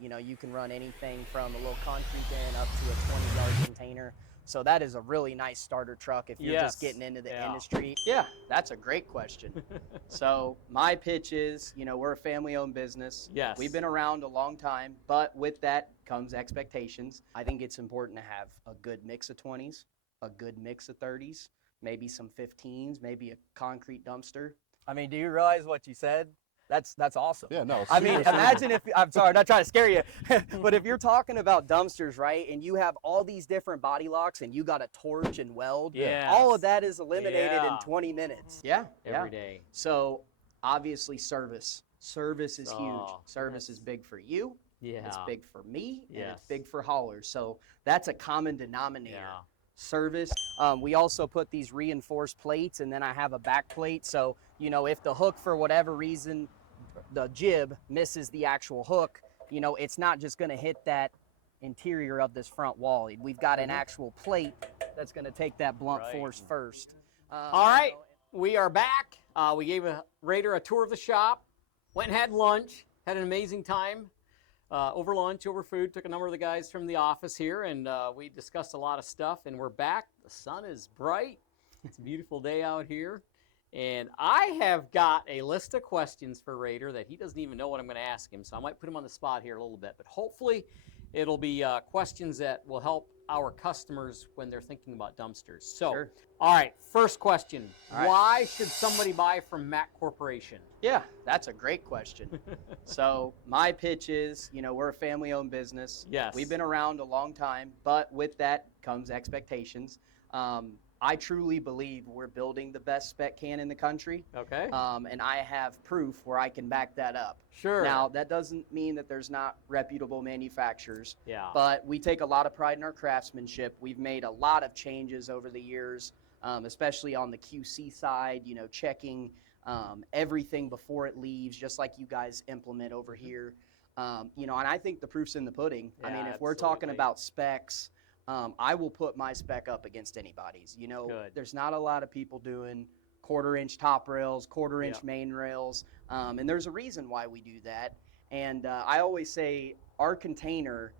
You know, you can run anything from a little concrete bin up to a 20-yard container. So that is a really nice starter truck if you're just getting into the industry. Yeah, that's a great question. So my pitch is, you know, we're a family-owned business. Yes. We've been around a long time, but with that comes expectations. I think it's important to have a good mix of 20s, a good mix of 30s, maybe some 15s, maybe a concrete dumpster. I mean, do you realize what you said? That's awesome. Yeah, no. I mean, imagine if, I'm sorry, I'm not trying to scare you, but if you're talking about dumpsters, right, and you have all these different body locks and you got to torch and weld, all of that is eliminated in 20 minutes. Yeah. Every day. So obviously service. Service is huge. Service is big for you. Yeah. It's big for me, and it's big for haulers. So that's a common denominator. Yeah. Service. We also put these reinforced plates, and then I have a back plate. So, you know, if the hook, for whatever reason, the jib misses the actual hook, you know, it's not just going to hit that interior of this front wall. We've got an actual plate that's going to take that blunt force first. All right, we are back. We gave Rayder a tour of the shop, went and had lunch, had an amazing time. Over lunch, over food, took a number of the guys from the office here, and we discussed a lot of stuff, and we're back. The sun is bright. It's a beautiful day out here. And I have got a list of questions for Rayder that he doesn't even know what I'm going to ask him, so I might put him on the spot here a little bit. But hopefully it'll be questions that will help our customers when they're thinking about dumpsters. So, all right, first question. Why should somebody buy from Mack Corporation? Yeah, that's a great question. So my pitch is, you know, we're a family-owned business. Yes. We've been around a long time, but with that comes expectations. I truly believe we're building the best spec can in the country. Okay. And I have proof where I can back that up. Sure. Now, that doesn't mean that there's not reputable manufacturers. Yeah. But we take a lot of pride in our craftsmanship. We've made a lot of changes over the years, especially on the QC side, you know, checking everything before it leaves, just like you guys implement over here. You know, and I think the proof's in the pudding. Yeah, I mean, if we're talking about specs, I will put my spec up against anybody's. You know, there's not a lot of people doing quarter-inch top rails, quarter-inch main rails, and there's a reason why we do that. And I always say our container,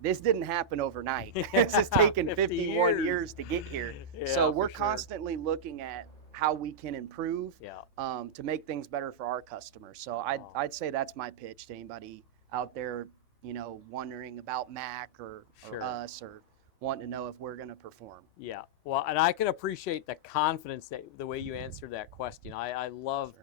this didn't happen overnight. This has taken 51 years to get here. So we're constantly looking at how we can improve to make things better for our customers. So I'd say that's my pitch to anybody out there, you know, wondering about Mack or us or wanting to know if we're going to perform. Yeah, well, and I can appreciate the confidence that the way you answered that question. I love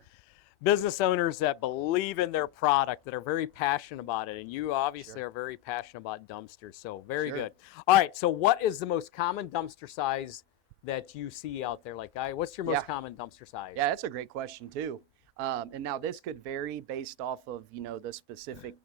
business owners that believe in their product, that are very passionate about it, and you obviously are very passionate about dumpsters, so very good. All right, so what is the most common dumpster size that you see out there? Like, what's your most common dumpster size? Yeah, that's a great question too. And now this could vary based off of, you know, the specific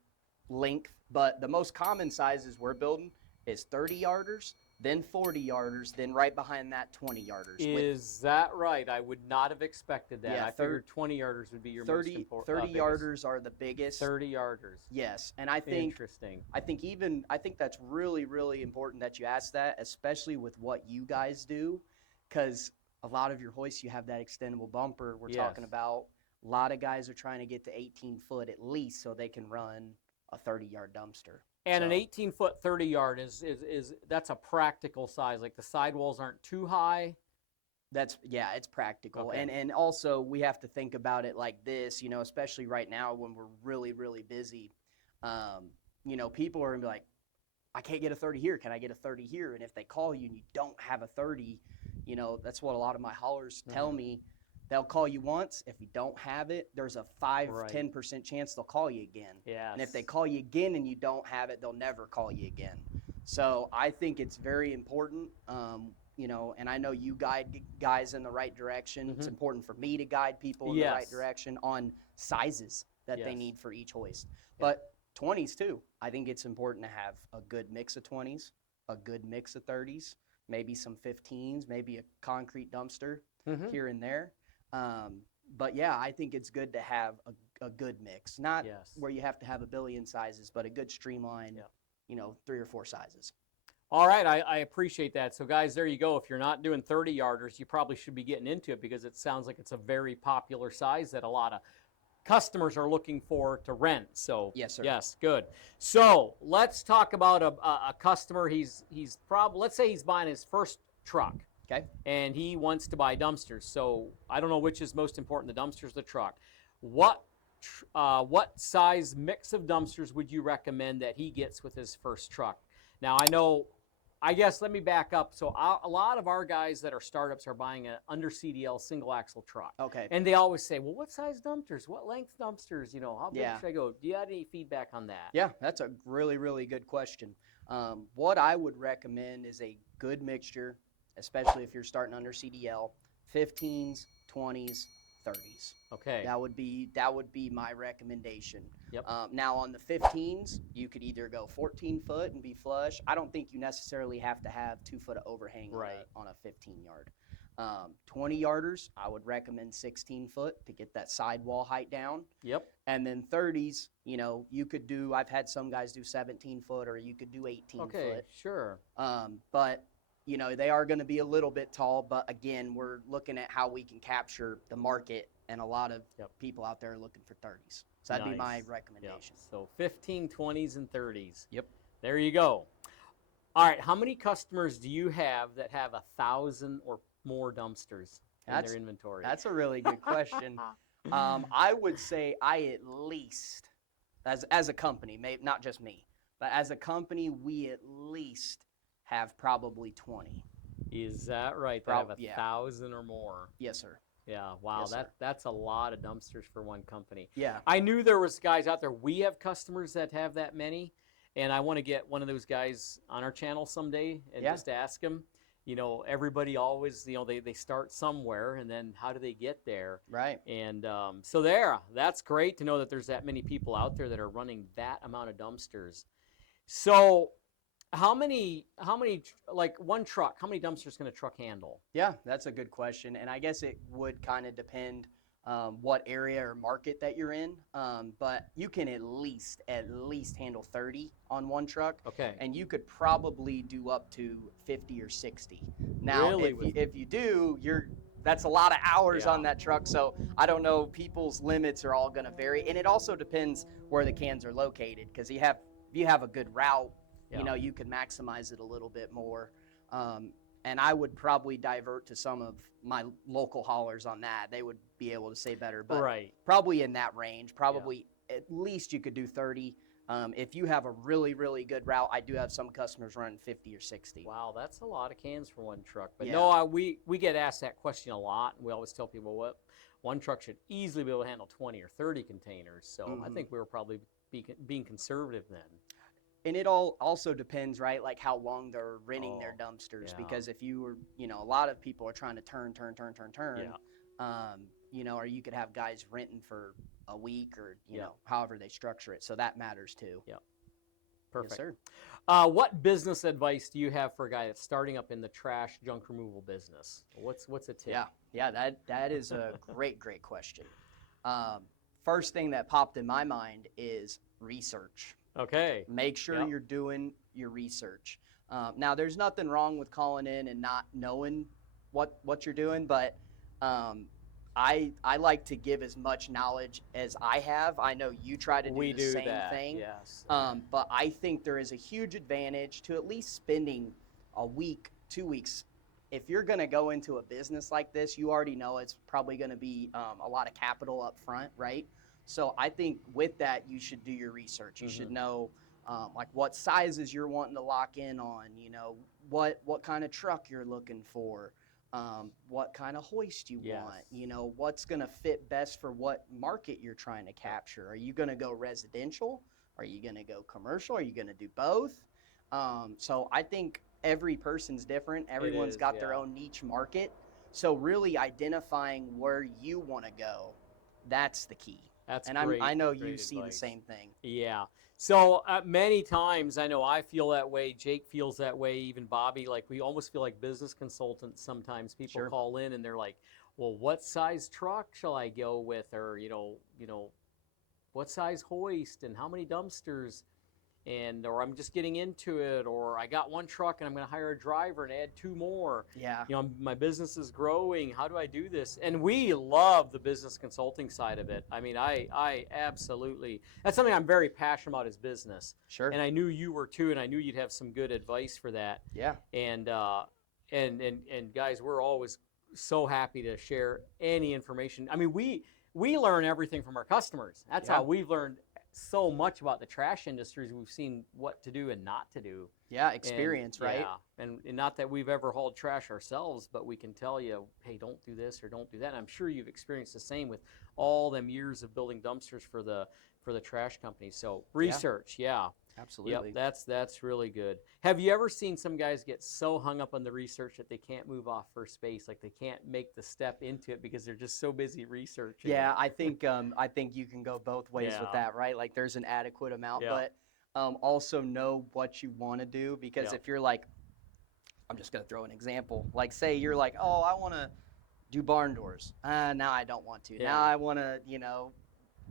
length, but the most common sizes we're building is 30-yarders, then 40-yarders, then right behind that 20-yarders. Is that right? I would not have expected that. Yeah, I figured 20-yarders would be your most important. 30-yarders are the biggest. 30-yarders. Yes, and I think I think that's really, really important that you ask that, especially with what you guys do, because a lot of your hoists, you have that extendable bumper we're talking about. A lot of guys are trying to get to 18 foot at least so they can run a 30-yard dumpster. And an 18-foot 30-yard is that's a practical size. Like the sidewalls aren't too high. It's practical. And also we have to think about it like this, you know, especially right now when we're really, really busy. You know, people are going to be like, I can't get a 30 here. Can I get a 30 here? And if they call you and you don't have a 30, you know, that's what a lot of my haulers tell me. They'll call you once. If you don't have it, there's a 5-10% chance they'll call you again. Yes. And if they call you again and you don't have it, they'll never call you again. So I think it's very important, you know, and I know you guide guys in the right direction. It's important for me to guide people in the right direction on sizes that they need for each hoist. But 20s too. I think it's important to have a good mix of 20s, a good mix of 30s, maybe some 15s, maybe a concrete dumpster here and there. But yeah, I think it's good to have a good mix, not where you have to have a billion sizes, but a good streamline, you know, 3 or 4 sizes. All right, I appreciate that. So guys, there you go. If you're not doing 30-yarders, you probably should be getting into it because it sounds like it's a very popular size that a lot of customers are looking for to rent. So Yes, sir. yes, good. So let's talk about a customer. He's probably, let's say he's buying his first truck. Okay. And he wants to buy dumpsters. So I don't know which is most important, the dumpsters or the truck. What size mix of dumpsters would you recommend that he gets with his first truck? Now I guess let me back up. So a lot of our guys that are startups are buying an under CDL single axle truck. Okay. And they always say, well, what size dumpsters? What length dumpsters? How big Yeah. should I go? Do you have any feedback on that? Yeah, that's a really, really good question. What I would recommend is a good mixture, especially if you're starting under CDL, 15s, 20s, 30s. Okay. That would be my recommendation. Yep. Now on the 15s, you could either go 14 foot and be flush. I don't think you necessarily have to have 2 foot of overhang on a 15 yard. 20 yarders, I would recommend 16 foot to get that sidewall height down. Yep. And then 30s, you could do, I've had some guys do 17 foot or you could do 18 foot. Okay, sure. But they are going to be a little bit tall, but again, we're looking at how we can capture the market, and a lot of people out there are looking for 30s. So that'd be my recommendation. Yep. So 15, 20s, and 30s. Yep. There you go. All right, how many customers do you have that have 1,000 or more dumpsters in their inventory? That's a really good question. I would say I at least, as a company, maybe not just me, but as a company, we at least have probably 20. Is that right? They have 1,000 or more. Yes, sir. Yeah. Wow. Yes, sir. That's a lot of dumpsters for one company. Yeah. I knew there was guys out there. We have customers that have that many, and I want to get one of those guys on our channel someday and just ask him. Everybody always, they start somewhere, and then how do they get there? Right. And so that's great to know that there's that many people out there that are running that amount of dumpsters. So how many, like one truck, how many dumpsters can a truck handle? Yeah, that's a good question. And I guess it would kind of depend what area or market that you're in. But you can at least handle 30 on one truck. Okay. And you could probably do up to 50 or 60. Now, Really? if you do, that's a lot of hours on that truck. So I don't know, people's limits are all going to vary. And it also depends where the cans are located. Because if you have a good route, you can maximize it a little bit more. And I would probably divert to some of my local haulers on that. They would be able to say better, but probably in that range, probably at least you could do 30. If you have a really, really good route, I do have some customers running 50 or 60. Wow, that's a lot of cans for one truck. But no, we get asked that question a lot. We always tell people, one truck should easily be able to handle 20 or 30 containers. So I think we were probably being conservative then. And it all also depends, right? Like how long they're renting their dumpsters. Because if you were, a lot of people are trying to turn. Or you could have guys renting for a week or, however they structure it. So that matters too. Yeah. Perfect. Yes, sir. What business advice do you have for a guy that's starting up in the trash junk removal business? What's a tip? Yeah, that is a great question. First thing that popped in my mind is research. Okay. Make sure you're doing your research. Now, there's nothing wrong with calling in and not knowing what you're doing, but I like to give as much knowledge as I have. I know you try to do the same thing. Yes. But I think there is a huge advantage to at least spending a week, 2 weeks. If you're going to go into a business like this, you already know it's probably going to be a lot of capital up front, right? So I think with that, you should do your research. You should know like what sizes you're wanting to lock in on, what kind of truck you're looking for, what kind of hoist you want, what's going to fit best for what market you're trying to capture. Are you going to go residential? Are you going to go commercial? Are you going to do both? So I think every person's different. Everyone's got their own niche market. So really identifying where you want to go, that's the key. I know you see the same thing. Yeah. So many times, I know I feel that way. Jake feels that way. Even Bobby, like we almost feel like business consultants sometimes. People call in and they're like, "Well, what size truck shall I go with?" Or what size hoist and how many dumpsters? or I'm just getting into it, or I got one truck and I'm going to hire a driver and add 2 more. Yeah. You know, my business is growing. How do I do this? And we love the business consulting side of it. I mean, I absolutely, that's something I'm very passionate about, is business. Sure. And I knew you were too, and I knew you'd have some good advice for that. Yeah. And guys, we're always so happy to share any information. I mean, we learn everything from our customers. That's how we've learned so much about the trash industries. We've seen what to do and not to do. Yeah, experience, right? Yeah, and not that we've ever hauled trash ourselves, but we can tell you, hey, don't do this or don't do that. And I'm sure you've experienced the same with all them years of building dumpsters for the trash companies. So research, Absolutely. Yep, that's really good. Have you ever seen some guys get so hung up on the research that they can't move off first base, like they can't make the step into it because they're just so busy researching? Yeah, I think you can go both ways with that, right? Like there's an adequate amount, but also know what you want to do, because if you're like, I'm just gonna throw an example. Like say you're like, oh, I want to do barn doors. Now I don't want to. Now I want to,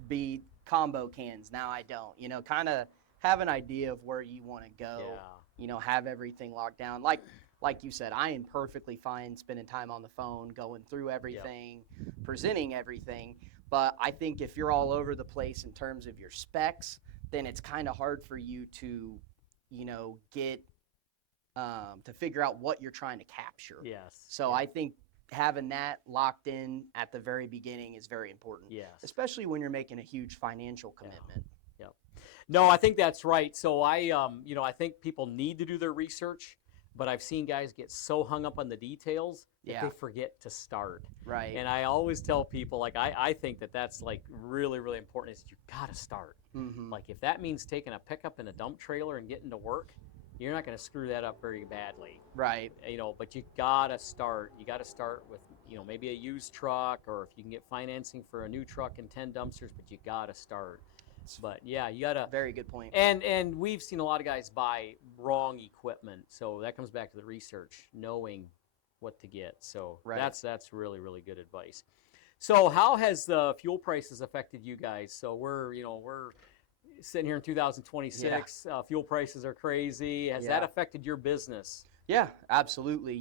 be combo cans. Now I don't. Kind of have an idea of where you want to go. Have everything locked down. Like you said, I am perfectly fine spending time on the phone, going through everything, presenting everything. But I think if you're all over the place in terms of your specs, then it's kind of hard for you to, get to figure out what you're trying to capture. Yes. So I think having that locked in at the very beginning is very important. Yes. Especially when you're making a huge financial commitment. No, I think that's right. So I think people need to do their research, but I've seen guys get so hung up on the details that they forget to start. Right. And I always tell people, like, I think that's like really, really important, is you got to start. Mm-hmm. Like if that means taking a pickup in a dump trailer and getting to work, you're not going to screw that up very badly. Right. But you got to start. You got to start with, maybe a used truck, or if you can get financing for a new truck and 10 dumpsters, but you got to start. But yeah, you gotta. Very good point. And we've seen a lot of guys buy wrong equipment, so that comes back to the research, knowing what to get. So that's really, really good advice. So how has the fuel prices affected you guys? So we're sitting here in 2026. Fuel prices are crazy. Has that affected your business? Yeah, absolutely.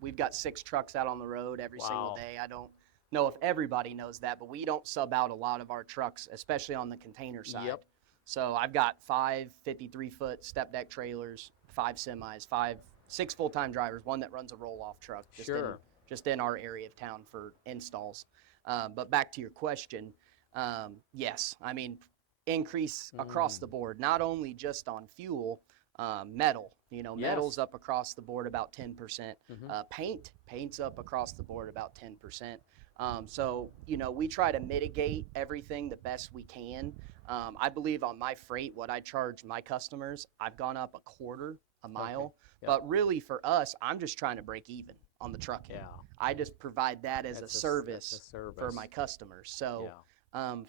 We've got 6 trucks out on the road every single day. I don't know if everybody knows that, but we don't sub out a lot of our trucks, especially on the container side. Yep. So I've got 5 53-foot step deck trailers, 5 semis, 6 full-time drivers, one that runs a roll-off truck just in our area of town for installs. But back to your question, yes, I mean, increase across the board, not only just on fuel, metal. Metal's up across the board about 10%. Paint's up across the board about 10%. So, we try to mitigate everything the best we can. I believe on my freight, what I charge my customers, I've gone up a quarter a mile. But really for us, I'm just trying to break even on the trucking. I just provide that as a service for my customers. So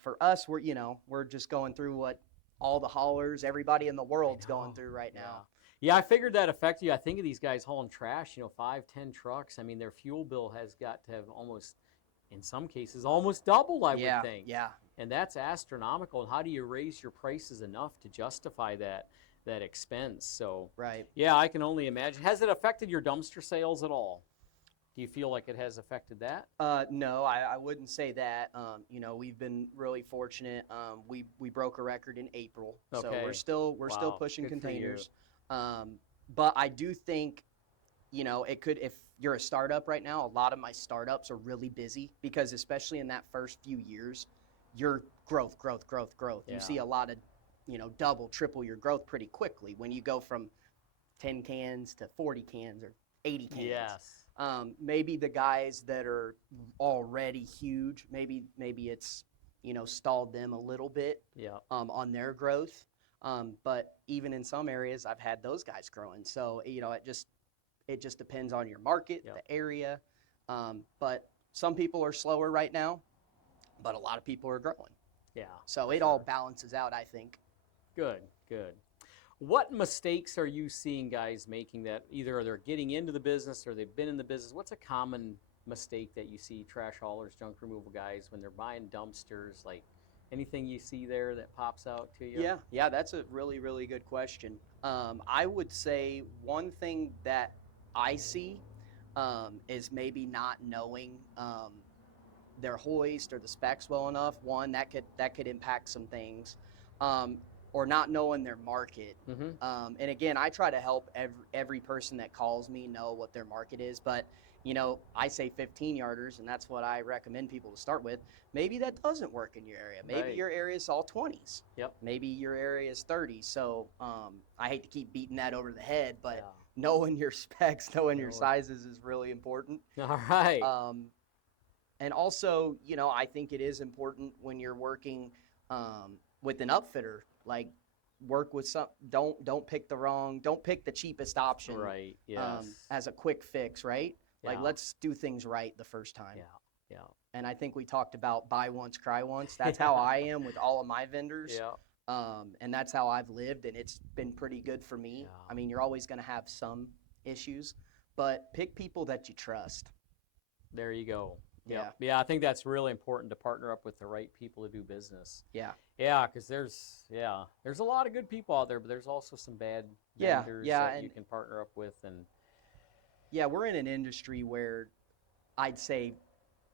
for us, we're just going through what all the haulers, everybody in the world's going through right now. Yeah, I figured that affected you. I think of these guys hauling trash, 5, 10 trucks. I mean, their fuel bill has got to have almost, in some cases, almost doubled, I would think. Yeah. And that's astronomical. And how do you raise your prices enough to justify that expense? So, yeah, I can only imagine. Has it affected your dumpster sales at all? Do you feel like it has affected that? No, I wouldn't say that. We've been really fortunate. We broke a record in April, so we're still pushing containers. But I do think, it could, if you're a startup right now, a lot of my startups are really busy because especially in that first few years, your growth. You see a lot of, double, triple your growth pretty quickly when you go from 10 cans to 40 cans or 80 cans. Yes. Maybe the guys that are already huge, maybe it's, stalled them a little bit on their growth. But even in some areas, I've had those guys growing. So, it just depends on your market, the area. But some people are slower right now, but a lot of people are growing. Yeah. So it all balances out, I think. Good. What mistakes are you seeing guys making that either they're getting into the business or they've been in the business? What's a common mistake that you see trash haulers, junk removal guys, when they're buying dumpsters, like, Anything you see there that pops out to you? Yeah, that's a really, really good question. I would say one thing that I see is maybe not knowing their hoist or the specs well enough. One, that could impact some things, or not knowing their market. And again, I try to help every person that calls me know what their market is. But I say 15 yarders, and that's what I recommend people to start with. Maybe that doesn't work in your area. Maybe your area is all 20s. Yep. Maybe your area is 30s. So I hate to keep beating that over the head, but knowing your specs, knowing your sizes is really important. All right. And also, I think it is important when you're working with an upfitter, like work with don't pick the cheapest option. Right. Yes. As a quick fix, right? Like, let's do things right the first time. Yeah. And I think we talked about buy once, cry once. That's how I am with all of my vendors. And that's how I've lived, and it's been pretty good for me. I mean, you're always going to have some issues, but pick people that you trust. There you go. Yeah, I think that's really important, to partner up with the right people to do business. Yeah, because there's a lot of good people out there, but there's also some bad vendors that you can partner up with. And we're in an industry where I'd say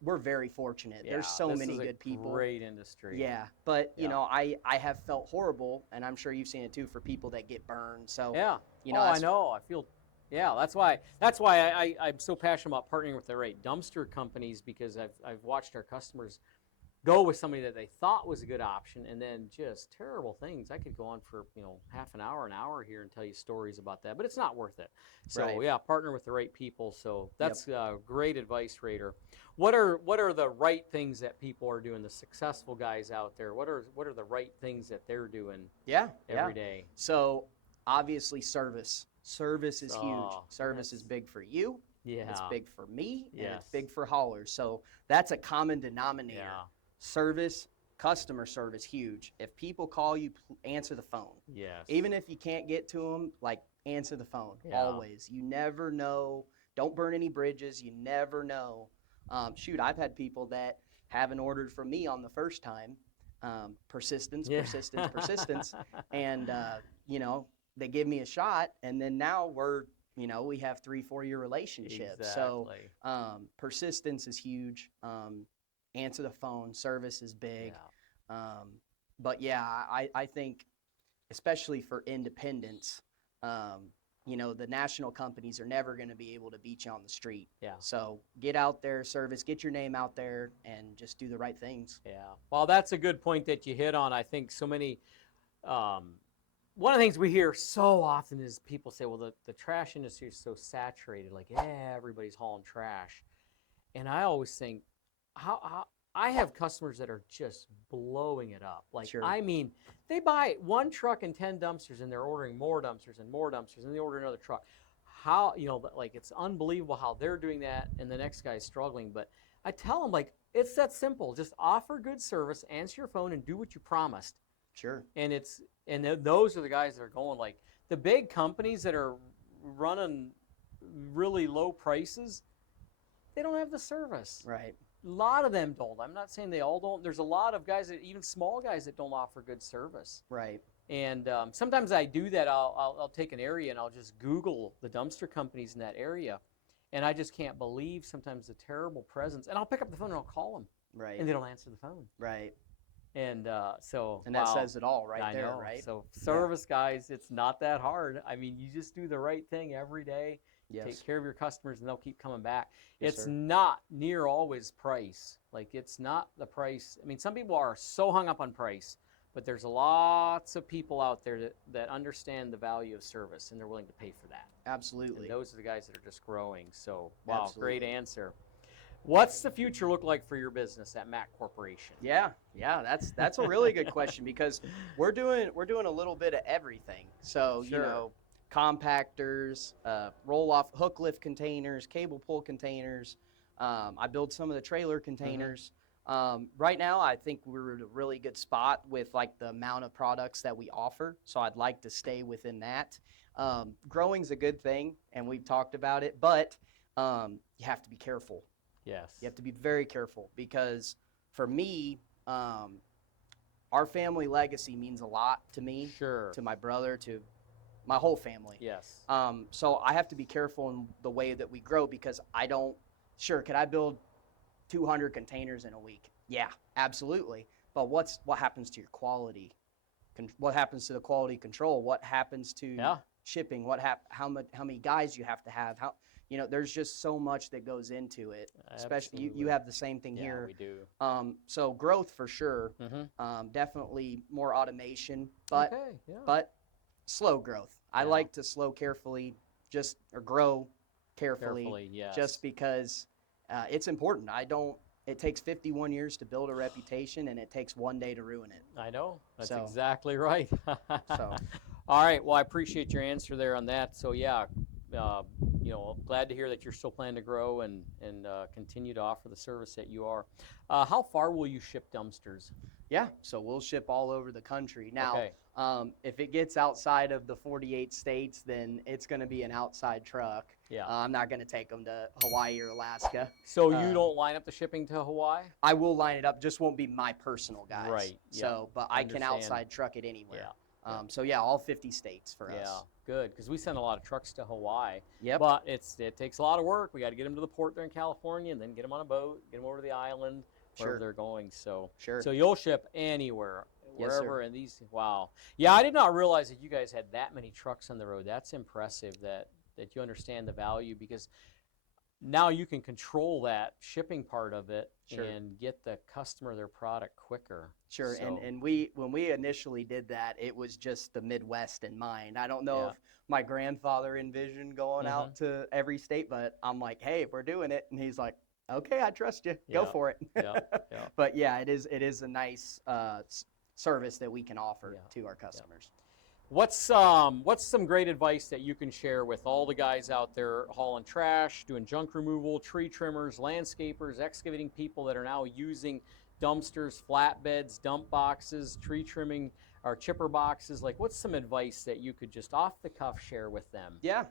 we're very fortunate. There's so many good people. Great industry. Yeah, but I have felt horrible, and I'm sure you've seen it too, for people that get burned. So I know. I feel. Yeah, that's why I'm so passionate about partnering with the right dumpster companies, because I've watched our customers go with somebody that they thought was a good option, and then just terrible things. I could go on for half an hour here and tell you stories about that, but it's not worth it. So partner with the right people. So that's great advice, Rayder. What are the right things that people are doing? The successful guys out there. What are the right things that they're doing? Every day. So obviously service. Service is huge. Service is big for you. It's big for me, and it's big for haulers. So that's a common denominator. Service, customer service, huge. If people call you, answer the phone. Even if you can't get to them, like, answer the phone. Always. You never know. Don't burn any bridges. You never know. I've had people that haven't ordered from me on the first time. Persistence. And, they give me a shot, and then now we have 3-4 year relationships. So persistence is huge. Answer the phone. Service is big. But I think, especially for independents, the national companies are never going to be able to beat you on the street. So get out there, service, get your name out there, and just do the right things. Well, that's a good point that you hit on. I think so many. One of the things we hear so often is people say, well, the trash industry is so saturated, like everybody's hauling trash. And I always think, how I have customers that are just blowing it up. Like, I mean, they buy one truck and 10 dumpsters, and they're ordering more dumpsters, and they order another truck. How, like, it's unbelievable how they're doing that, and the next guy's struggling. But I tell them, like, it's that simple. Just offer good service, answer your phone, and do what you promised. And those are the guys that are going, like, the big companies that are running really low prices, they don't have the service. Right. A lot of them don't. I'm not saying they all don't. There's a lot of guys, even small guys, that don't offer good service. Right. And sometimes I do that. I'll take an area and I'll just Google the dumpster companies in that area, and I just can't believe sometimes the terrible presence. And I'll pick up the phone and I'll call them. Right. And they don't answer the phone. Right. And that says it all right there, right? So service guys, it's not that hard. I mean, you just do the right thing every day. Take care of your customers, and they'll keep coming back. It's not near always price. Like, it's not the price. I mean, some people are so hung up on price, but there's lots of people out there that understand the value of service, and they're willing to pay for that. Absolutely. And those are the guys that are just growing. So, wow, Absolutely. Great answer. What's the future look like for your business at Mack Corporation? Yeah, that's a really good question, because we're doing a little bit of everything. So compactors, roll-off hooklift containers, cable pull containers. I build some of the trailer containers. Right now, I think we're in a really good spot with, like, the amount of products that we offer. So I'd like to stay within that. Growing's a good thing, and we've talked about it, but you have to be careful. Yes. You have to be very careful, because for me, our family legacy means a lot to me, Sure. to my brother, to my whole family. Yes. So I have to be careful in the way that we grow, because could I build 200 containers in a week? Yeah, absolutely. But what happens to your quality? What happens to the quality control? What happens to shipping? How many guys you have to have? There's just so much that goes into it. Especially you have the same thing here. Yeah, we do. So growth for sure. Definitely more automation, but slow growth. I like to grow carefully, yes. just because it's important. It takes 51 years to build a reputation, and it takes one day to ruin it. I know. That's exactly right. So, all right. Well, I appreciate your answer there on that. So, glad to hear that you're still planning to grow and continue to offer the service that you are. How far will you ship dumpsters? Yeah, so we'll ship all over the country. Now, if it gets outside of the 48 states, then it's going to be an outside truck. Yeah. I'm not going to take them to Hawaii or Alaska. So you don't line up the shipping to Hawaii? I will line it up, just won't be my personal guys. Right. So, but I can outside truck it anywhere. All 50 states for us. Yeah, good, because we send a lot of trucks to Hawaii. Yep. But it takes a lot of work. We got to get them to the port there in California, and then get them on a boat, get them over to the island, wherever they're going. So, so you'll ship anywhere, wherever. And these, wow. Yeah, I did not realize that you guys had that many trucks on the road. That's impressive that you understand the value, because now you can control that shipping part of it and get the customer their product quicker. Sure, so. and when we initially did that, it was just the Midwest in mind. I don't know if my grandfather envisioned going out to every state, but I'm like, hey, we're doing it. And he's like, okay, I trust you. Go for it. But it is a nice service that we can offer to our customers. What's some great advice that you can share with all the guys out there hauling trash, doing junk removal, tree trimmers, landscapers, excavating people that are now using dumpsters, flatbeds, dump boxes, tree trimming, or chipper boxes? Like, what's some advice that you could just off the cuff share with them? Yeah.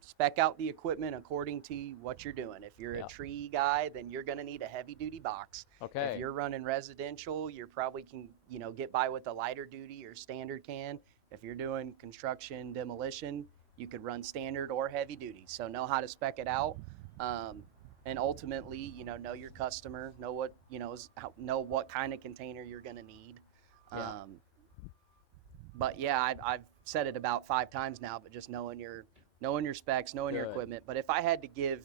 Spec out the equipment according to what you're doing. If you're a tree guy, then you're going to need a heavy duty box. Okay. If you're running residential, you probably can, get by with a lighter duty or standard can. If you're doing construction, demolition, you could run standard or heavy duty. So know how to spec it out. And ultimately, know your customer, know what, know what kind of container you're going to need. But I've said it about 5 times now, but just knowing your specs, knowing your equipment. But if I had to give,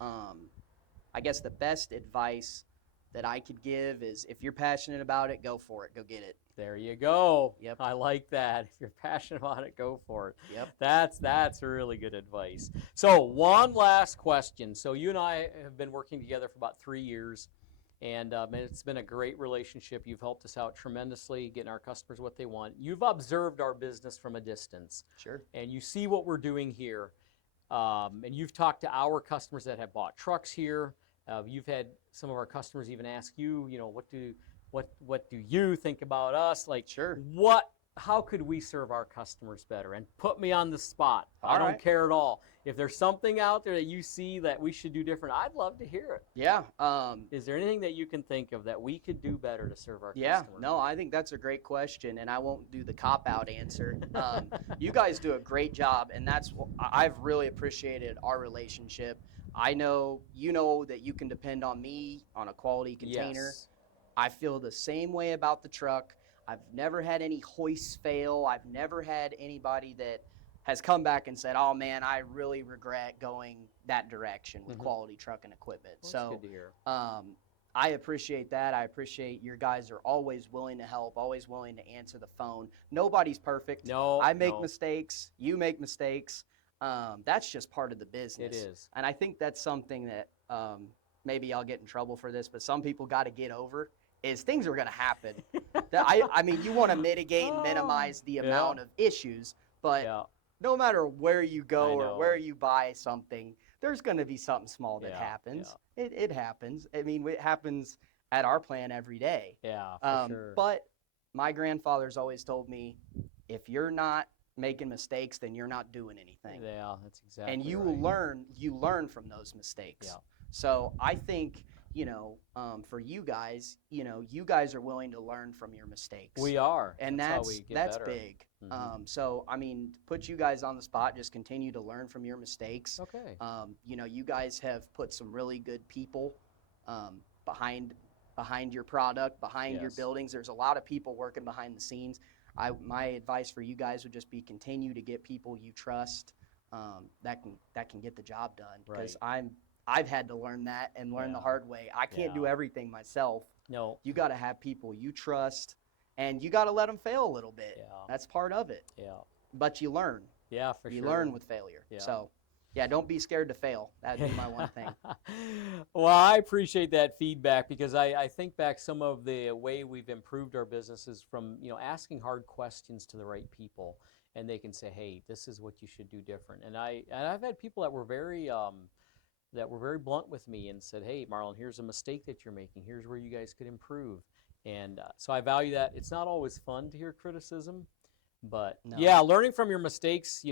I guess the best advice that I could give is, if you're passionate about it, go for it, go get it. There you go. Yep. I like that. If you're passionate about it, go for it. Yep. That's really good advice. So one last question. So you and I have been working together for about 3 years. And it's been a great relationship. You've helped us out tremendously, getting our customers what they want. You've observed our business from a distance. Sure. And you see what we're doing here. And you've talked to our customers that have bought trucks here. You've had some of our customers even ask you, what do you think about us? Like, how could we serve our customers better? And put me on the spot. I don't care at all. If there's something out there that you see that we should do different, I'd love to hear it. Yeah. Is there anything that you can think of that we could do better to serve our customers? customers? No, I think that's a great question, and I won't do the cop-out answer. You guys do a great job, and I've really appreciated our relationship. I know that you can depend on me on a quality container. Yes. I feel the same way about the truck. I've never had any hoists fail. I've never had anybody that has come back and said, oh man, I really regret going that direction with quality truck and equipment. Well, so that's good to hear. I appreciate that. I appreciate your guys are always willing to help, always willing to answer the phone. Nobody's perfect. No, I make mistakes. You make mistakes. That's just part of the business. It is. And I think that's something that maybe I'll get in trouble for this, but some people got to get over, is things are going to happen. I mean, you want to mitigate and minimize the amount of issues, but no matter where you go or where you buy something, there's going to be something small that happens. Yeah. It happens. I mean, it happens at our plant every day. Yeah, for sure. But my grandfather's always told me, if you're not making mistakes, then you're not doing anything. Yeah, that's exactly And you right. will learn. You learn from those mistakes. Yeah. So I think for you guys, you guys are willing to learn from your mistakes. We are. And how we get that's better. big. So, I mean, to put you guys on the spot, just continue to learn from your mistakes. Okay. You guys have put some really good people behind your product, behind your buildings. There's a lot of people working behind the scenes. My advice for you guys would just be continue to get people you trust that can get the job done. Because I've had to learn that and learn the hard way. I can't do everything myself. No. You got to have people you trust, and you got to let them fail a little bit. Yeah. That's part of it. Yeah. But you learn. Yeah, for sure. You learn with failure. Yeah. So, yeah, don't be scared to fail. That'd be my one thing. Well, I appreciate that feedback, because I think back some of the way we've improved our businesses from, asking hard questions to the right people, and they can say, hey, this is what you should do different. And I've had people that were very blunt with me and said, hey, Marlin, here's a mistake that you're making. Here's where you guys could improve. And so I value that. It's not always fun to hear criticism, but yeah, learning from your mistakes,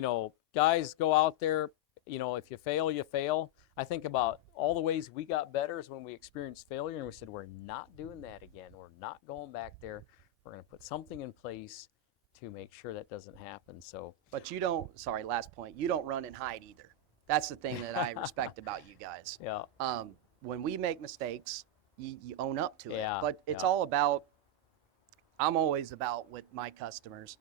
guys, go out there. If you fail, you fail. I think about all the ways we got better is when we experienced failure and we said, we're not doing that again. We're not going back there. We're going to put something in place to make sure that doesn't happen. So, but last point, you don't run and hide either. That's the thing that I respect about you guys. Yeah. When we make mistakes, you own up to it. Yeah. But it's all about, I'm always about with my customers,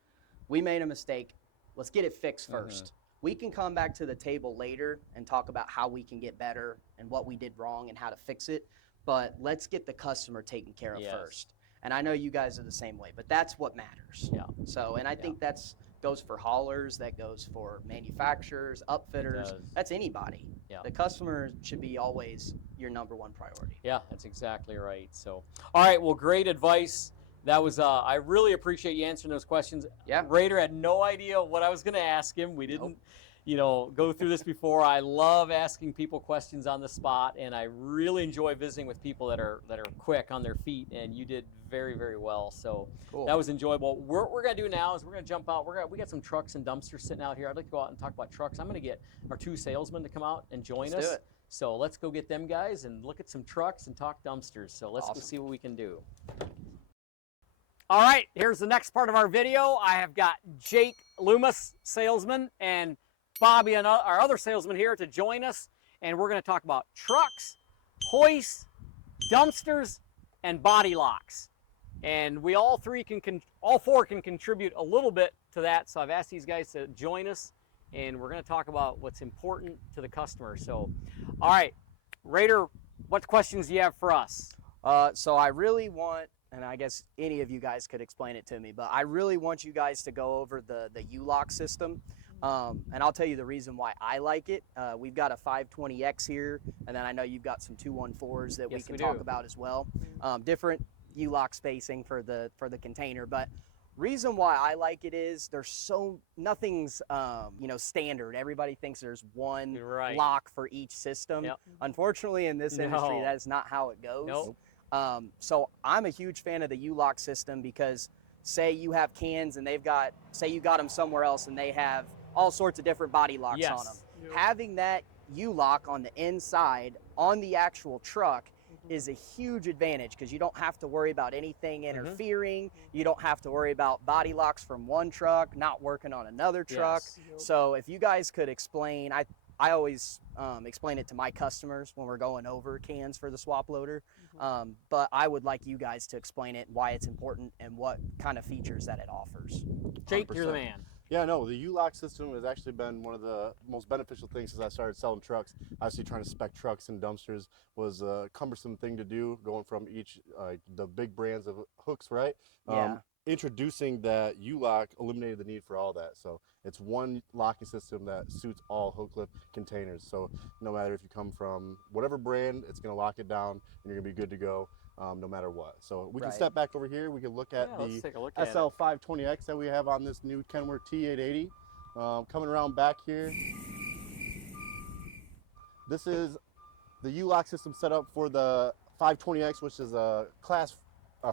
we made a mistake. Let's get it fixed first. We can come back to the table later and talk about how we can get better and what we did wrong and how to fix it. But let's get the customer taken care of first. And I know you guys are the same way, but that's what matters. Yeah. So, and I think goes for haulers, that goes for manufacturers, upfitters, that's anybody. Yeah. The customer should be always your number one priority. Yeah, that's exactly right. So, all right, well, great advice. That was, I really appreciate you answering those questions. Yeah. Rayder had no idea what I was going to ask him. We didn't, go through this before. I love asking people questions on the spot, and I really enjoy visiting with people that are quick on their feet, and you did very, very well. So that was enjoyable. What we're going to do now is we're going to jump out. We got some trucks and dumpsters sitting out here. I'd like to go out and talk about trucks. I'm going to get our two salesmen to come out and join us. Let's do it. So let's go get them guys and look at some trucks and talk dumpsters. So let's go see what we can do. All right, here's the next part of our video. I have got Jake Loomis, salesman, and Bobby, and our other salesman here, to join us. And we're going to talk about trucks, hoists, dumpsters, and body locks. And we all four can contribute a little bit to that. So I've asked these guys to join us, and we're going to talk about what's important to the customer. So, all right, Rayder, what questions do you have for us? So I really want, and I guess any of you guys could explain it to me, but I really want you guys to go over the U-lock system. And I'll tell you the reason why I like it. We've got a 520X here, and then I know you've got some 214s that we can talk about as well. Different U-lock spacing for the container, but reason why I like it is nothing's standard. Everybody thinks there's one lock for each system. Yep. Unfortunately, in this industry, that is not how it goes. Nope. So I'm a huge fan of the U-lock system, because say you have cans and say you got them somewhere else and they have all sorts of different body locks on them. Yep. Having that U-lock on the inside on the actual truck is a huge advantage, because you don't have to worry about anything interfering. You don't have to worry about body locks from one truck not working on another truck. Yep. So if you guys could explain, I always explain it to my customers when we're going over cans for the swap loader, but I would like you guys to explain it, why it's important, and what kind of features that it offers. Jake, you're the man. Yeah, no, the U-lock system has actually been one of the most beneficial things since I started selling trucks. Obviously, trying to spec trucks and dumpsters was a cumbersome thing to do, going from each, the big brands of hooks, right? Yeah. Introducing that U-lock eliminated the need for all that. So it's one locking system that suits all Hooklift containers. So no matter if you come from whatever brand, it's going to lock it down, and you're going to be good to go. No matter what. So we can step back over here. We can look at let's take a look the SL520X that we have on this new Kenworth T880. Coming around back here. This is the U-lock system set up for the 520X, which is a class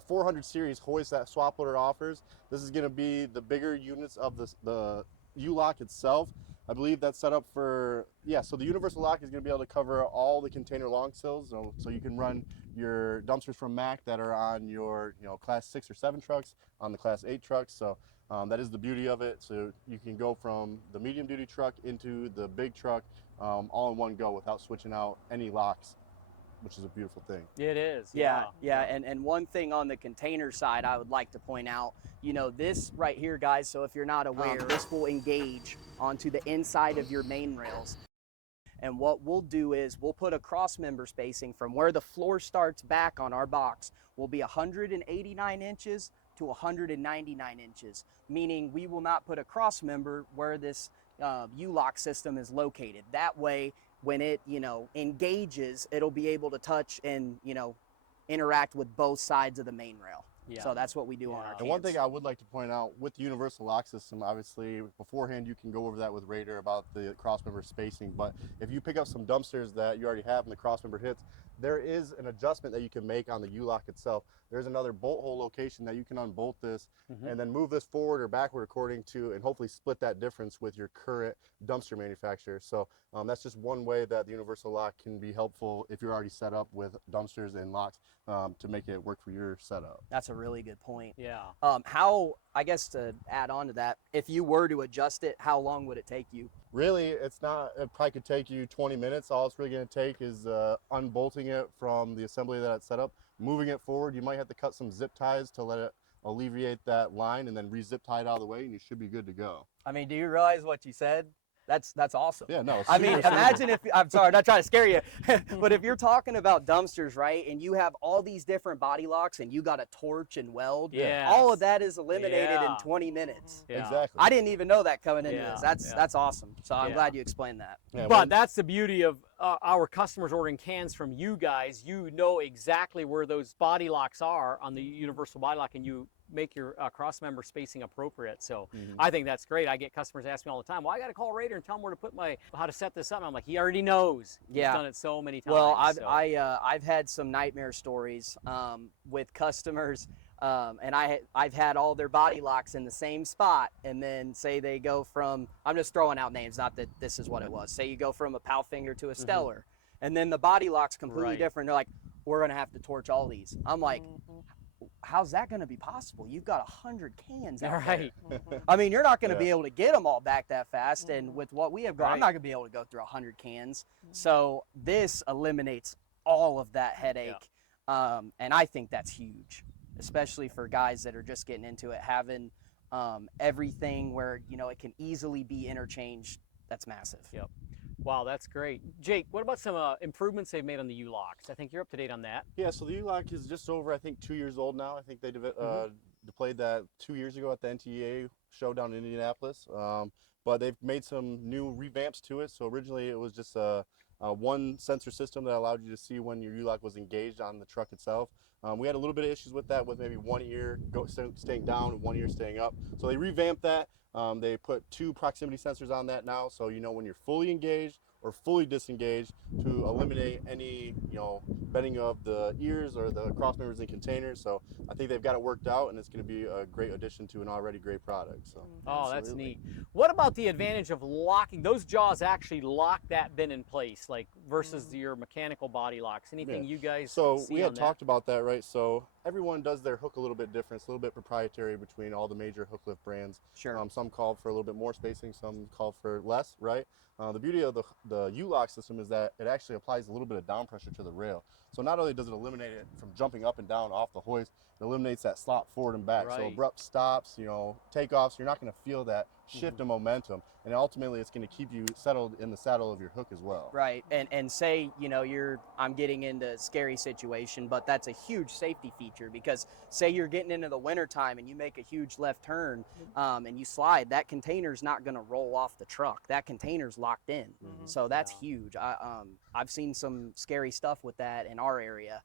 400 series hoist that swap loader offers. This is going to be the bigger units of the U-lock itself, I believe that's set up for, yeah, so the universal lock is going to be able to cover all the container long sills, so you can run your dumpsters from Mack that are on your, class 6 or 7 trucks, on the class 8 trucks. So that is the beauty of it. So you can go from the medium duty truck into the big truck all in one go without switching out any locks, which is a beautiful thing. It is. Yeah. And one thing on the container side I would like to point out, this right here, guys, so if you're not aware, this will engage onto the inside of your main rails. And what we'll do is we'll put a cross member spacing from where the floor starts back on our box will be 189 inches to 199 inches, meaning we will not put a cross member where this U-lock system is located. That way, when it, engages, it'll be able to touch and, interact with both sides of the main rail. Yeah. So that's what we do on our cans. And one thing I would like to point out with the universal lock system, obviously beforehand you can go over that with Rayder about the crossmember spacing, but if you pick up some dumpsters that you already have and the crossmember hits, there is an adjustment that you can make on the U-lock itself. There's another bolt hole location that you can unbolt this and then move this forward or backward according to, and hopefully split that difference with your current dumpster manufacturer. So that's just one way that the universal lock can be helpful if you're already set up with dumpsters and locks to make it work for your setup. That's a really good point. Yeah. How, I guess to add on to that, if you were to adjust it, how long would it take you? Really, it probably could take you 20 minutes. All it's really going to take is unbolting it from the assembly that it's set up, moving it forward. You might have to cut some zip ties to let it alleviate that line and then re-zip tie it out of the way, and you should be good to go. I mean, do you realize what you said? That's awesome. Yeah, no. I mean, imagine if, I'm sorry, I'm not trying to scare you, but if you're talking about dumpsters, right, and you have all these different body locks and you got a torch and weld, all of that is eliminated in 20 minutes. Yeah. Exactly. I didn't even know that coming into this. That's awesome. So I'm glad you explained that. Yeah, But that's the beauty of our customers ordering cans from you guys. You know exactly where those body locks are on the universal body lock, and you make your cross member spacing appropriate. So I think that's great. I get customers ask me all the time, well, I got to call Rayder and tell him where to put how to set this up. And I'm like, he already knows. He's done it so many times. Well, I've had some nightmare stories with customers, and I've had all their body locks in the same spot, and then say they go from, I'm just throwing out names, not that this is what it was. Say you go from a Powfinger to a Stellar, and then the body lock's completely different. They're like, we're gonna have to torch all these. I'm like, how's that going to be possible? You've got 100 cans out there. I mean, you're not going to be able to get them all back that fast. And with what we have got, I'm not going to be able to go through 100 cans. So this eliminates all of that headache. And I think that's huge, especially for guys that are just getting into it, having everything where, it can easily be interchanged. That's massive. Yep. Wow, that's great. Jake, what about some improvements they've made on the U-locks? I think you're up to date on that. Yeah, so the U-lock is just over, I think, 2 years old now. I think they deployed that 2 years ago at the NTEA show down in Indianapolis. But they've made some new revamps to it. So originally it was just a one sensor system that allowed you to see when your U-lock was engaged on the truck itself. We had a little bit of issues with that, with maybe one ear staying down and one ear staying up. So they revamped that. They put 2 proximity sensors on that now, so you know when you're fully engaged or fully disengaged, to eliminate any bending of the ears or the cross members in containers. So I think they've got it worked out, and it's going to be a great addition to an already great product. So that's neat. What about the advantage of locking those jaws? Actually lock that bin in place, like versus your mechanical body locks. Anything you guys see we had on talked about that, right? So everyone does their hook a little bit different. It's a little bit proprietary between all the major hook lift brands. Sure. Some call for a little bit more spacing, some call for less, right? The beauty of the U-lock system is that it actually applies a little bit of down pressure to the rail. So not only does it eliminate it from jumping up and down off the hoist, it eliminates that slop forward and back. So abrupt stops, takeoffs, you're not going to feel that shift in momentum. And ultimately, it's going to keep you settled in the saddle of your hook as well. Right. And say, I'm getting into a scary situation, but that's a huge safety feature, because say you're getting into the winter time and you make a huge left turn and you slide, that container's not going to roll off the truck. That container's locked in. So that's huge. I've seen some scary stuff with that in our area.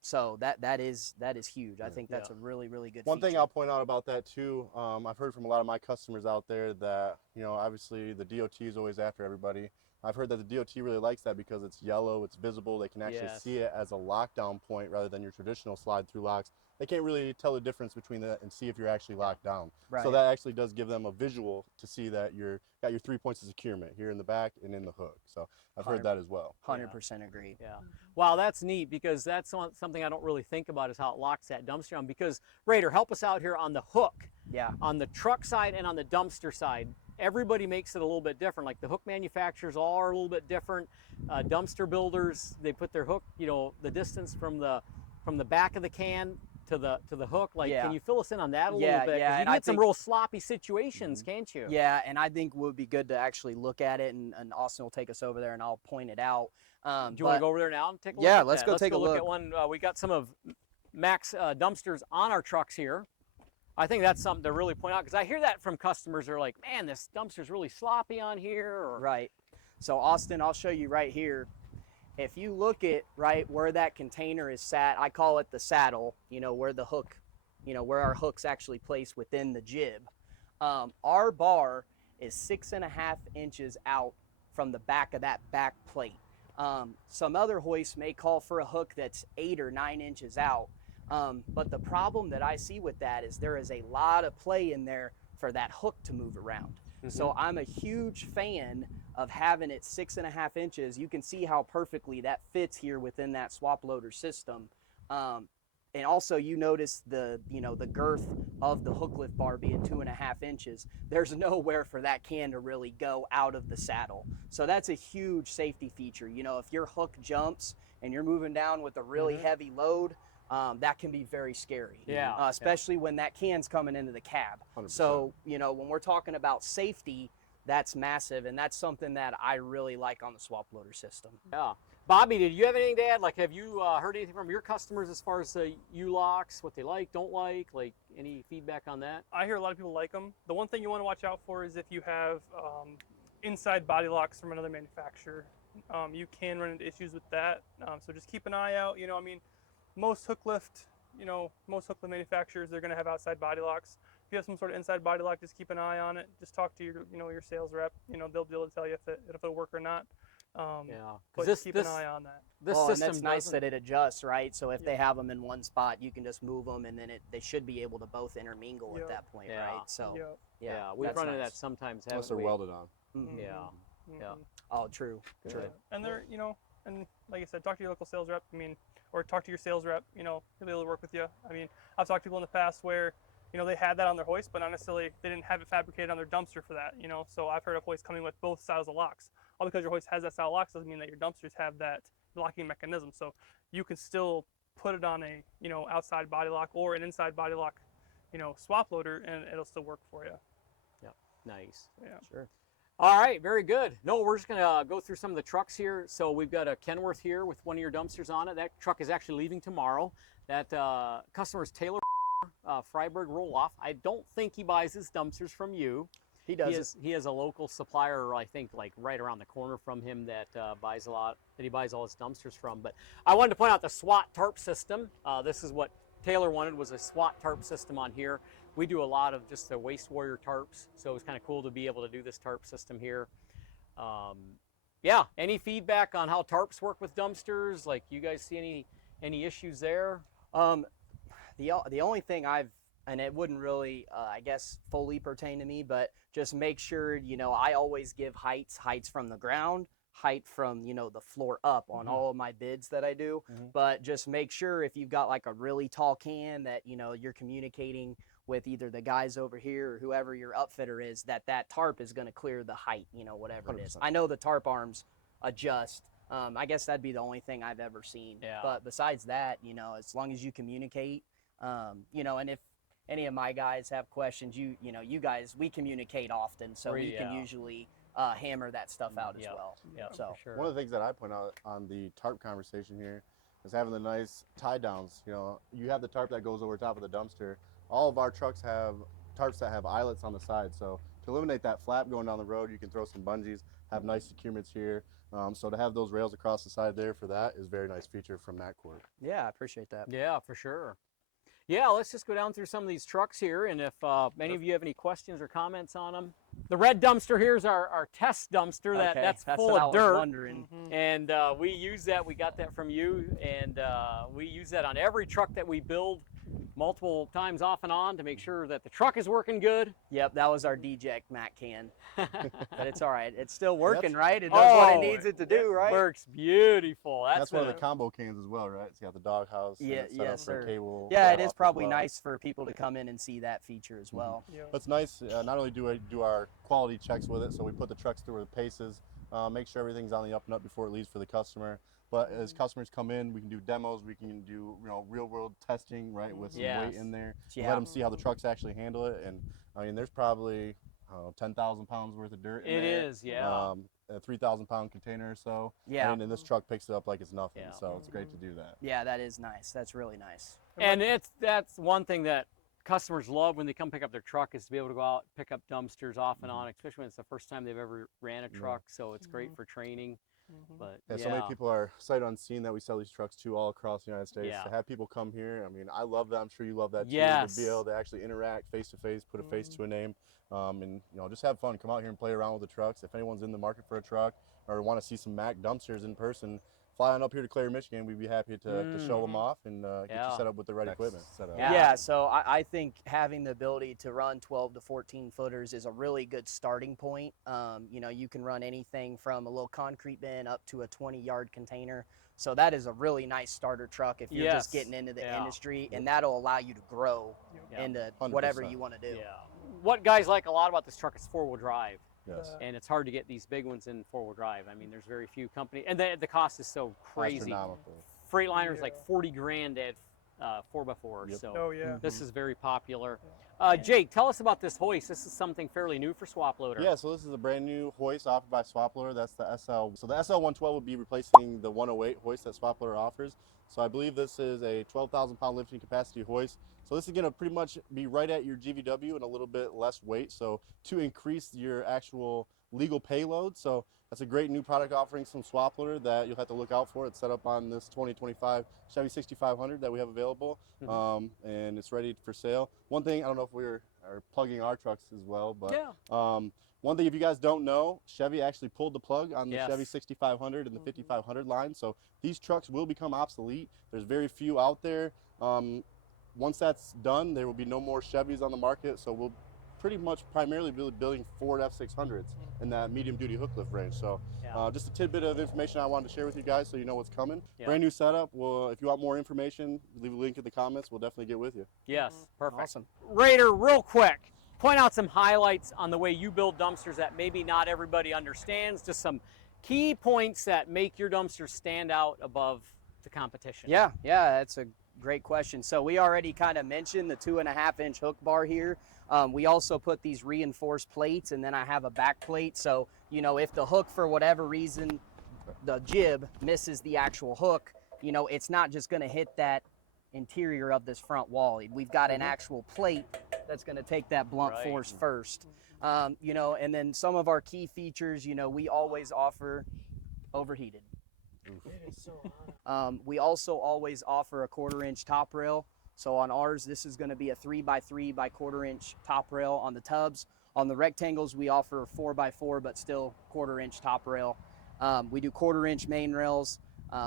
So that is huge. I think that's a really, really good One feature. thing I'll point out about that too, I've heard from a lot of my customers out there that, obviously the DOT is always after everybody. I've heard that the DOT really likes that because it's yellow, it's visible, they can actually see it as a lockdown point rather than your traditional slide through locks they can't really tell the difference between that and see if you're actually locked down. Right. So that actually does give them a visual to see that you're got your 3 points of securement here in the back and in the hook. So I've heard that as well. 100% agree. Yeah. Wow, that's neat, because that's something I don't really think about, is how it locks that dumpster on. Because Rayder, help us out here on the hook. Yeah. On the truck side and on the dumpster side, everybody makes it a little bit different. Like the hook manufacturers all are a little bit different. Dumpster builders, they put their hook, you know, the distance from the back of the can to the hook. Like, can you fill us in on that a little bit? Yeah, you get some real sloppy situations, can't you? Yeah, and I think it would be good to actually look at it, and Austin will take us over there and I'll point it out. Do you want to go over there now and take a look Yeah, at let's that? go take a look at one. We got some of Mac's dumpsters on our trucks here. I think that's something to really point out, because I hear that from customers. They're like, man, this dumpster's really sloppy on here. Or... Right. So Austin, I'll show you right here. If you look at right where that container is sat, I call it the saddle, you know, where the hook, you know, where our hook's actually placed within the jib. Our bar is 6.5 inches out from the back of that back plate. Some other hoists may call for a hook that's 8 or 9 inches out. But the problem that I see with that is there is a lot of play in there for that hook to move around. So I'm a huge fan of having it 6.5 inches. You can see how perfectly that fits here within that swap loader system. And also you notice the girth of the hook lift bar being 2.5 inches. There's nowhere for that can to really go out of the saddle. So that's a huge safety feature. You know, if your hook jumps and you're moving down with a really heavy load, that can be very scary. Yeah. Especially when that can's coming into the cab. 100%. So, you know, when we're talking about safety, that's massive, and that's something that I really like on the swap loader system. Yeah. Bobby, did you have anything to add? Like, have you heard anything from your customers as far as the U-locks, what they like, don't like any feedback on that? I hear a lot of people like them. The one thing you want to watch out for is if you have inside body locks from another manufacturer. You can run into issues with that. So just keep an eye out. You know, I mean, most Hooklift manufacturers, they're going to have outside body locks. If you have some sort of inside body lock, just keep an eye on it. Just talk to your sales rep. You know, they'll be able to tell you if it'll work or not. But just keep an eye on that. This and system that's nice that it adjusts, right? So if they have them in one spot, you can just move them, and then they should be able to both intermingle at that point, right? So yeah, we run into that sometimes. Unless they're welded on. Yeah. Oh, true. And they're, you know, and like I said, talk to your local sales rep. I mean, or talk to your sales rep. You know, he'll be able to work with you. I mean, I've talked to people in the past where, you know, they had that on their hoist, but not necessarily they didn't have it fabricated on their dumpster for that. You know, so I've heard of hoists coming with both styles of locks. All because your hoist has that style of locks doesn't mean that your dumpsters have that locking mechanism. So you can still put it on a, you know, outside body lock or an inside body lock, you know, swap loader, and it'll still work for you. Yeah. Nice. Yeah. Sure. All right, very good. No, we're just gonna go through some of the trucks here. So we've got a Kenworth here with one of your dumpsters on it. That truck is actually leaving tomorrow. That customer's Taylor Freiberg Roll-Off. I don't think he buys his dumpsters from you. He does. He has a local supplier, I think, like right around the corner from him that he buys all his dumpsters from. But I wanted to point out the SWAT tarp system. This is what Taylor wanted, was a SWAT tarp system on here. We do a lot of just the Waste Warrior tarps, so it was kind of cool to be able to do this tarp system here. Yeah, any feedback on how tarps work with dumpsters? Like, you guys see any issues there? The only thing and it wouldn't really, I guess, fully pertain to me, but just make sure, you know, I always give heights from the ground, height from, you know, the floor up on all of my bids that I do. But just make sure if you've got like a really tall can that, you know, you're communicating with either the guys over here or whoever your upfitter is, that tarp is going to clear the height, you know, whatever 100%. it is. I know the tarp arms adjust. I guess that'd be the only thing I've ever seen. Yeah. But besides that, you know, as long as you communicate, you know, and if any of my guys have questions, you know, you guys, we communicate often, so we can usually hammer that stuff out as well. Yeah, so for sure. One of the things that I point out on the tarp conversation here is having the nice tie downs. You know, you have the tarp that goes over top of the dumpster. All of our trucks have tarps that have eyelets on the side. So to eliminate that flap going down the road, you can throw some bungees, have nice securements here. So to have those rails across the side there for that is a very nice feature from MacCord. yeah, I appreciate that. Yeah, for sure. Yeah, let's just go down through some of these trucks here, and if any of you have any questions or comments on them. The red dumpster here is our test dumpster. That's full what of I was dirt. wondering. And we use that. We got that from you, and we use that on every truck that we build. multiple times off and on to make sure that the truck is working good. Yep, that was our deject Mac can. But it's all right. It's still working, That's- right? It does what Oh, it needs it to do, right? Works beautiful. That's one of been the combo cans as well, right? It's got the doghouse. and Yeah, it's set up yes, for sir. cable. Yeah, it off is as probably well. nice for people to come in and see that feature as well. Yeah. But it's nice. Not only do we do our quality checks with it, so we put the trucks through the paces, make sure everything's on the up and up before it leaves for the customer. But as customers come in, we can do demos, we can do real world testing, right, with some weight Yes. in there. Yeah. Let them see how the trucks actually handle it. And I mean, there's probably 10,000 pounds worth of dirt in It there. is, yeah. A 3,000 pound container or so. Yeah. And this truck picks it up like it's nothing. Yeah. So it's great to do that. Yeah, that is nice. That's really nice. And that's one thing that customers love when they come pick up their truck is to be able to go out pick up dumpsters off and on, especially when it's the first time they've ever ran a truck. So it's great for training. But Yeah, so many people are sight unseen that we sell these trucks to all across the United States. Yeah. To have people come here, I mean, I love that. I'm sure you love that too. Yes. To be able to actually interact face to face, put a face to a name, and just have fun. Come out here and play around with the trucks. If anyone's in the market for a truck or want to see some Mack dumpsters in person, fly on up here to Clare, Michigan. We'd be happy to show them off and get Yeah. you set up with the right equipment. Set up. Yeah. Yeah, so I think having the ability to run 12 to 14 footers is a really good starting point. You can run anything from a little concrete bin up to a 20-yard container. So that is a really nice starter truck if you're just Yes. getting into the Yeah. industry, and that'll allow you to grow Yeah. into 100%. whatever you want to do. Yeah. What guys like a lot about this truck is four-wheel drive. Yes. And it's hard to get these big ones in four-wheel drive. I mean, there's very few companies, and the cost is so crazy. Astronomical. Freightliner's like 40 grand at 4x4. Yep. So Oh yeah. this is very popular. Jake, tell us about this hoist. This is something fairly new for Swap Loader. Yeah, so this is a brand new hoist offered by Swap Loader. That's the SL. So the SL 112 would be replacing the 108 hoist that Swap Loader offers. So I believe this is a 12,000 pound lifting capacity hoist. So this is going to pretty much be right at your GVW and a little bit less weight. So to increase your actual legal payload. So that's a great new product offering from Swap Loader that you'll have to look out for. It's set up on this 2025 Chevy 6500 that we have available, and it's ready for sale. One thing, I don't know if we are plugging our trucks as well, but Yeah. one thing, if you guys don't know, Chevy actually pulled the plug on the Yes. Chevy 6500 and the 5500 line. So these trucks will become obsolete. There's very few out there. Once that's done, there will be no more Chevys on the market. So we'll pretty much primarily be building Ford F600s in that medium duty hook lift range. So just a tidbit of information I wanted to share with you guys so you know what's coming. Yeah. Brand new setup. Well, if you want more information, leave a link in the comments. We'll definitely get with you. Yes, perfect. Awesome. Rayder, real quick, point out some highlights on the way you build dumpsters that maybe not everybody understands. Just some key points that make your dumpsters stand out above the competition. Yeah, that's a great question. So we already kind of mentioned the 2.5-inch hook bar here. We also put these reinforced plates, and then I have a back plate. So, if the hook, for whatever reason, the jib misses the actual hook, it's not just going to hit that interior of this front wall. We've got an actual plate that's going to take that blunt Right. force first. And then some of our key features, we always offer overheated. We also always offer a 1/4-inch top rail. So on ours, this is going to be a 3x3 by 1/4-inch top rail on the tubs. On the rectangles, we offer 4x4, but still 1/4-inch top rail. We do 1/4-inch main rails.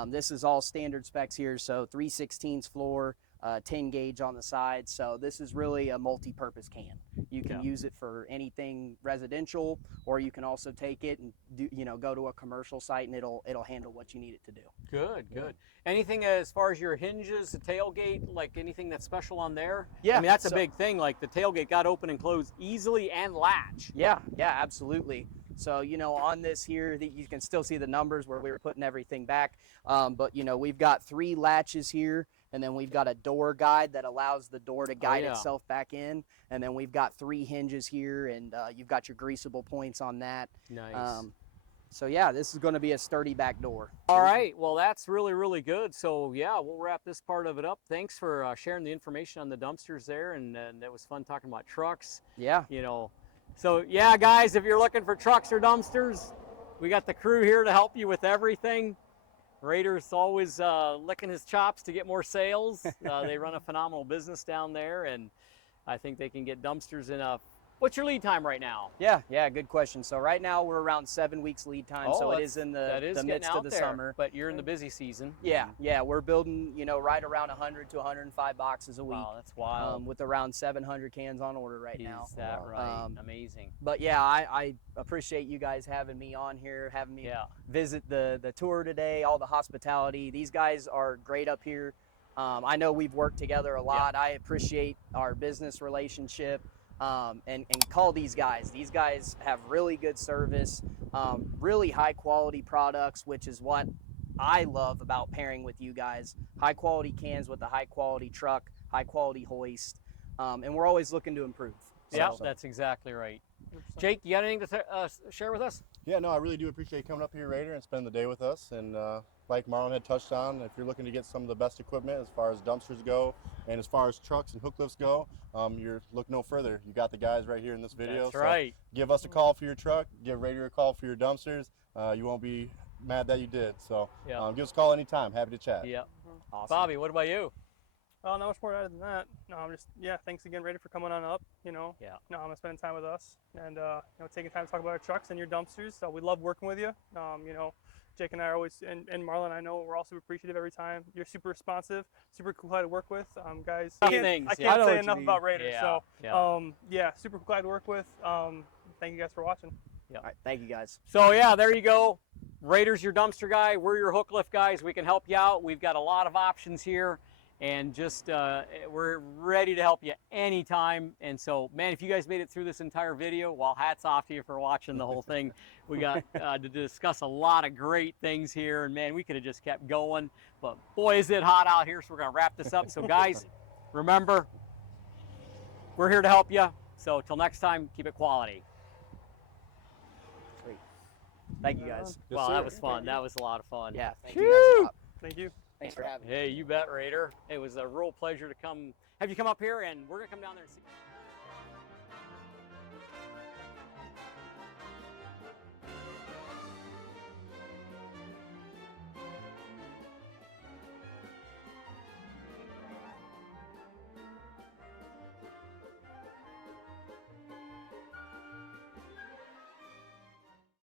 This is all standard specs here. So 3/16 floor, 10 gauge on the side. So this is really a multi-purpose can. You can use it for anything residential, or you can also take it and go to a commercial site, and it'll handle what you need it to do. Good. Anything as far as your hinges, the tailgate, like anything that's special on there? Yeah, I mean, that's a so- big thing. Like the tailgate got open and closed easily and latch. Yeah, absolutely. So, on this here, you can still see the numbers where we were putting everything back. But, we've got 3 latches here, and then we've got a door guide that allows the door to guide itself back in. And then we've got 3 hinges here, and you've got your greasable points on that. Nice. So, yeah, this is going to be a sturdy back door. All right. Well, that's really, really good. So, yeah, we'll wrap this part of it up. Thanks for sharing the information on the dumpsters there, and it was fun talking about trucks. Yeah. So, yeah, guys, if you're looking for trucks or dumpsters, we got the crew here to help you with everything. Rayder's always licking his chops to get more sales. They run a phenomenal business down there, and I think they can get dumpsters in a What's your lead time right now? Yeah, good question. So right now we're around 7 weeks lead time. So it is in that is the getting midst out of the there, summer. but you're in the busy season. Yeah, we're building, right around 100 to 105 boxes a week. Wow, that's wild. With around 700 cans on order right now. Is that right? Amazing. But yeah, I appreciate you guys having me on here, having me visit the tour today, all the hospitality. These guys are great up here. I know we've worked together a lot. I appreciate our business relationship. And call these guys. These guys have really good service, really high quality products, which is what I love about pairing with you guys. High quality cans with a high quality truck, high quality hoist, and we're always looking to improve. Yeah, that's exactly right. Jake, you got anything to share with us? Yeah, no, I really do appreciate you coming up here, Rayder, and spending the day with us. And like Marlin had touched on, if you're looking to get some of the best equipment as far as dumpsters go and as far as trucks and hook lifts go, you're look no further. You got the guys right here in this video. That's right. Give us a call for your truck. Give Rayder a call for your dumpsters. You won't be mad that you did. So give us a call anytime. Happy to chat. Yeah. Awesome. Bobby, what about you? Not much more added than that. No, I'm just, thanks again, Rayder, for coming on up, spending time with us and, taking time to talk about our trucks and your dumpsters. So we love working with you. Jake and I are always, and Marlin, I know we're all super appreciative every time. You're super responsive, super glad to work with. Guys, I can't say enough about Rayder. Super glad to work with. Thank you guys for watching. All right, thank you guys. So there you go. Rayder's your dumpster guy. We're your hook lift guys. We can help you out. We've got a lot of options here. And just we're ready to help you anytime. And so, man, if you guys made it through this entire video, well, hats off to you for watching the whole thing. We got to discuss a lot of great things here, and man, we could have just kept going, but boy, is it hot out here. So we're gonna wrap this up. So guys, remember, we're here to help you. So till next time, keep it quality. Sweet. Thank you guys. Yes, Wow, sir. that was fun. That was a lot of fun. Yeah, thank you guys a lot. Thank you. Thanks for having me. Hey, you bet, Rayder. It was a real pleasure to have you come up here, and we're gonna come down there and see.